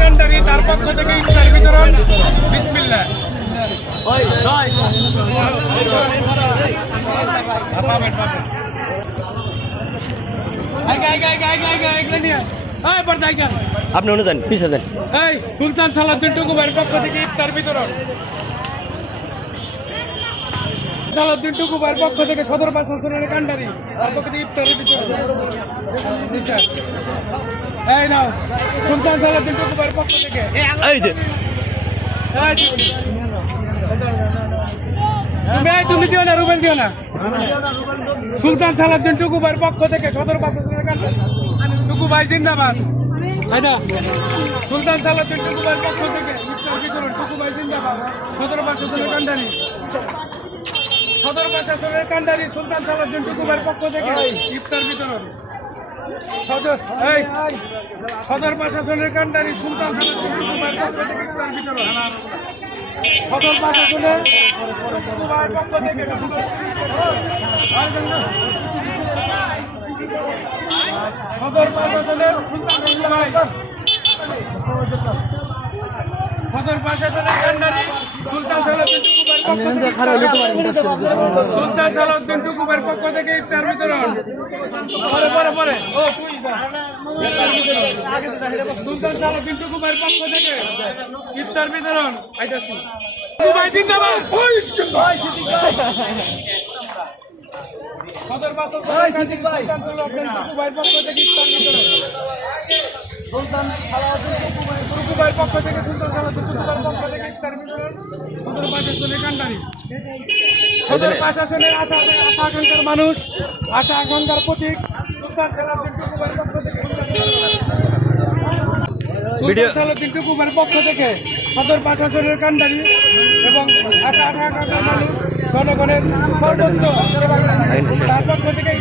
কান্ডারি তার পক্ষ থেকে ইফতার বিতরণ। বিসমিল্লাহ। আপনি অনুদান পিছিয়ে দেন। এই সুলতান সালাউদ্দিন টুকুবাইয়ের পক্ষ থেকে ইফতার বিতরণ। সালাউদ্দিন টুকুবাইয়ের পক্ষ থেকে সদর প্রশাসনের কান্ডারি তার পক্ষ থেকে ইফতার এই নাও সুলতান সালাউদ্দিন টুকুবাইয়ের পক্ষ থেকে। এই যে। তুমি এই তুমি দিও না রুবেন দিও না। সুলতান সালাউদ্দিন টুকুবাইয়ের পক্ষ থেকে সদর প্রশাসনের কান্ডারি টুকুবাই জিন্দাবাদ। আয়দা সুলতান সালাউদ্দিন টুকুবাইয়ের পক্ষ থেকে ইফতার বিতরণ টুকুবাই জিন্দাবাদ। সদর প্রশাসনের কান্ডারি সদর প্রশাসনের কান্ডারি সুলতান সালাউদ্দিন টুকুবাইয়ের পক্ষ থেকে। ইফতার বিতরণ। সদর এই। সদর প্রশাসনের কান্ডারি সুলতান সালাউদ্দিন পক্ষ থেকে ইফতার বিতরণ। সদর প্রশাসনের টুকুবাইয়ের পক্ষ থেকে সদর প্রশাসনের সুলতান সদর প্রশাসনের কান্ডারি সুলতান সালাউদ্দিন টুকুবাইয়ের পক্ষ থেকে সুলতান সালাউদ্দিন টুকুবের পক্ষ থেকে ইফতার বিতরণ। পরে পরে পরে। ও তুই। সুলতান সালাউদ্দিন টুকুবের পক্ষ থেকে ইফতার বিতরণ। আইতাছি। টুকুবাই জিন্দাবাদ। সদর বাসা সুলতান সালাউদ্দিন টুকুবের পক্ষ থেকে ইফতার বিতরণ। সুলতান সালাউদ্দিন পক্ষ থেকে সুলতান সালাউদ্দিন পক্ষ থেকে ইফতার বিতরণ। সদর বাসা কান্ডারি সদর প্রশাসনের আশা আশা আকাঙ্ক্ষার মানুষ আশা আকাঙ্ক্ষার প্রতীক। সুলতান সালাউদ্দিন টুকুবের পক্ষ থেকে সুলতান সালাউদ্দিন টুকুবের পক্ষ থেকে সদর প্রশাসনের কান্ডারি এবং আশা আশা আকাঙ্ক্ষার মানুষ জনগণের সর্বোচ্চ তার পক্ষ থেকে।